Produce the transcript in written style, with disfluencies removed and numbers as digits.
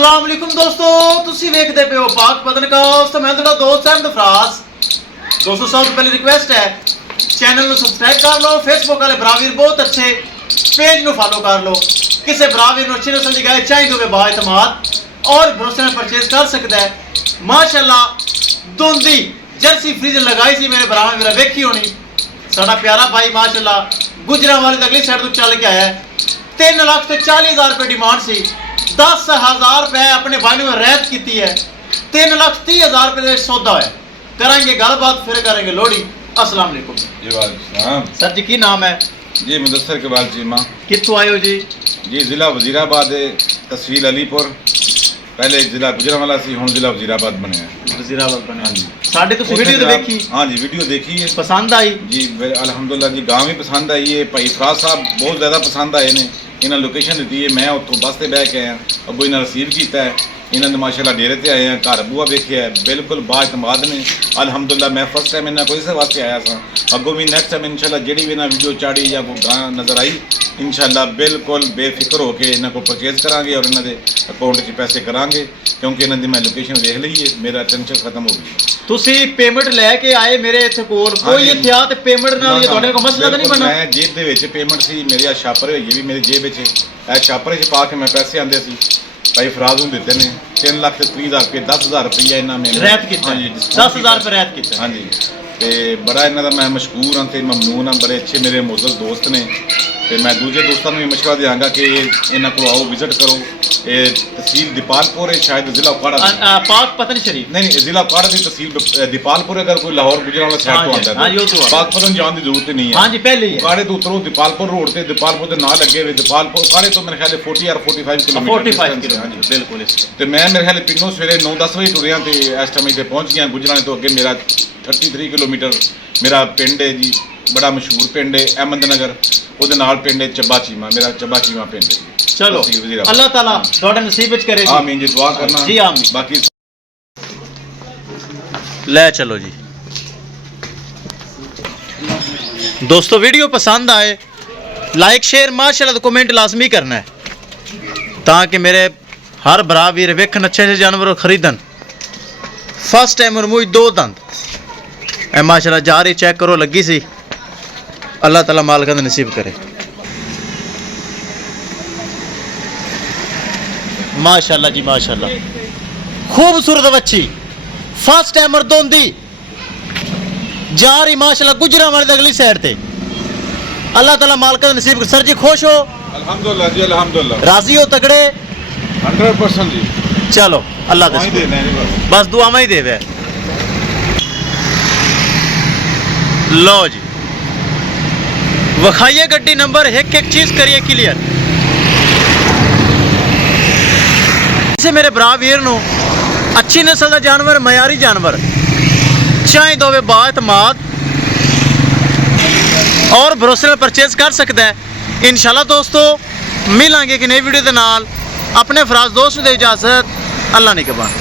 अस्सलाम वालेकुम दोस्तों, तुसी वेखदे पे हो पाक पतनकास्ट। मैं तुहाडा दोस्त अहमद फराज। दोस्तों सब तो पहले रिक्वेस्ट है चैनल को सब्सक्राइब कर लो। फेसबुक वाले बरावीर बहुत अच्छे पेज को फॉलो कर लो। किसी बरावीर को अच्छी नस्ल की गाय चाहिए होवे बाएतमाद और भरोसे में परचेज कर सकता है। माशाल्लाह धुंधी जर्सी फ्रीजर लगाई सी मेरे बरावर मेरा वेखी होनी। साडा प्यारा भाई माशाल्लाह गुजरांवाले दी अगली साइड तो चल के आया है। 3,40,000 रुपये डिमांड सी, 10,000 रुपये अपने भाई ने रैत की है। 3,30,000 रुपये सौदा है। करेंगे गलबात फिर करेंगे लोड़ी। अस्सलाम वालेकुम जी वालेकुम सर जी, की नाम है जी? मुदस्सर इकबाल चीमा। कितों आए हो जी? जी ज़िला वजीराबाद है, तहसील अलीपुर। पहले ज़िला गुजरांवाला सी, हुण ज़िला वजीराबाद बनया है। वजीराबाद बने। हाँ जी। साढ़े तो वीडियो तो देखी? हाँ जी, वीडियो देखी है, पसंद आई जी। अलहमदुलिल्लाह जी, गाँव भी पसंद आई है। भाई फराज साहब बहुत ज़्यादा पसंद आए ने। इन्हें लोकेशन दी है, मैं उत्थों बस से बह के आया, अगों इन्हें रिसीव किया है। इन्होंने माशाल्लाह डेरे ते आए हैं, घर बूआ वेख्या है, बिल्कुल बाएतमाद ने। अलहमदुलिल्लाह मैं फर्स्ट टाइम इन्हें कोई इस वास्ते आया था। अगों भी नैक्सट टाइम इंशाल्लाह जी भी इन्हें वीडियो चाड़ी या कोई गां नज़र आई, इंशाल्लाह बिल्कुल बेफिक्र होकर इन्हें को परचेज करांगे और इन्होंने अकाउंट च पैसे करांगे, क्योंकि इन्होंने मैं लोकेशन देख ली है, मेरा टेंशन खत्म हो गई। तुसी पेमेंट लेके आए मेरे इत्थे कोल, कोई एहतियात पेमेंट नाल ਤੁਹਾਡੇ को मसला तो नहीं बना? मैं जेब ਦੇ ਵਿੱਚ पेमेंट सी, मेरी छापर होई भी मेरी जेब ਵਿੱਚ छापर च पा के मैं पैसे आंदे सी। भाई फराज ਨੂੰ ਦਿੱਤੇ ਨੇ 3,30,000 रुपये, 10,000 रुपया इन्हें मैंने रैत किया। हाँ जी, 10,000 रुपये रैत किया। हाँ जी। तो बड़ा इन्हों का मैं मशहूर हाँ तो ममनून हाँ। बड़े अच्छे मेरे मोजल दोस्त ने। तो मैं दूजे दोस्तों भी मशवरा देंगा कि इन्हों को आओ विजिट करो। ये तहसील दीपालपुर है, शायद ज़िला उकाड़ा पाक पतन शरीफ नहीं, ज़िला उकाड़ा की तहसील दीपालपुर। अगर कोई लाहौर गुजरांवाला साइड तो आता है पाक पतन जाने की जरूरत ही नहीं है। हाँ जी, पहले ही उकाड़े तो उतरो दीपालपुर रोड से, दीपालपुर के ना लगे हुए दीपालपुर उकाड़े तो मेरे ख्याल 40 या 45 किलोमीटर। 45 किलोमीटर बिल्कुल। तो मैं मेरे ख्याल पिनों सवेरे 9-10 बजे टुरिया तो इस टाइम इतने पहुँच गया। गुजराने तो अगे मेरा 33 किलोमीटर मेरा पिंड है जी, बड़ा मशहूर पिंड है अहमदनगर। ਉਹਦੇ ਨਾਲ ਪਿੰਡ ਚੱਬਾ ਚੀਮਾ, ਮੇਰਾ ਚੱਬਾ ਚੀਮਾ ਪਿੰਡ ਹੈ। ਚਲੋ ਅੱਲਾਹ ਤਾਲਾ ਤੁਹਾਡੇ ਨਸੀਬ ਵਿੱਚ ਕਰੇ। ਆਮੀਨ ਜੀ, ਦੁਆ ਕਰਨਾ ਜੀ ਆਮੀਨ। ਬਾਕੀ ਲੈ ਚਲੋ ਜੀ दोस्तों, वीडियो पसंद आए लाइक शेयर माशाल्लाह तो कमेंट लाजमी करना है, ताकि मेरे हर भरा वीर वेखन अच्छे अच्छे जानवर खरीदन। फर्स्ट टाइम और मुझ 2 दंद ए माशाल्लाह जा रही, चेक करो लगी सी। अल्लाह ताला मालिक दा नसीब करे। माशाल्लाह जी माशाल्लाह, खूबसूरत बच्ची फर्स्ट टाइम और दोंदी जा रही माशाल्लाह गुजरांवाले दी अगली साइड ते। अल्लाह ताला मालिक दा नसीब करे। सर जी खुश हो? अल्हम्दुलिल्लाह जी, अल्हम्दुलिल्लाह। राजी हो? तगड़े 100% जी। चलो अल्लाह दे बस दुआवां ही देवे। लो जी वखाइए गड्डी नंबर, एक एक चीज करिए क्लियर। इसे मेरे भरा वीर नो अच्छी नस्ल का जानवर, मयारी जानवर चाहे दोवे बाएतमाद और भरोसे में परचेज कर सकता है। इंशाल्लाह दोस्तों मिलांगे कि नई वीडियो के नाल। अपने फराज दोस्त दे इजाजत। अल्लाह ने कबान।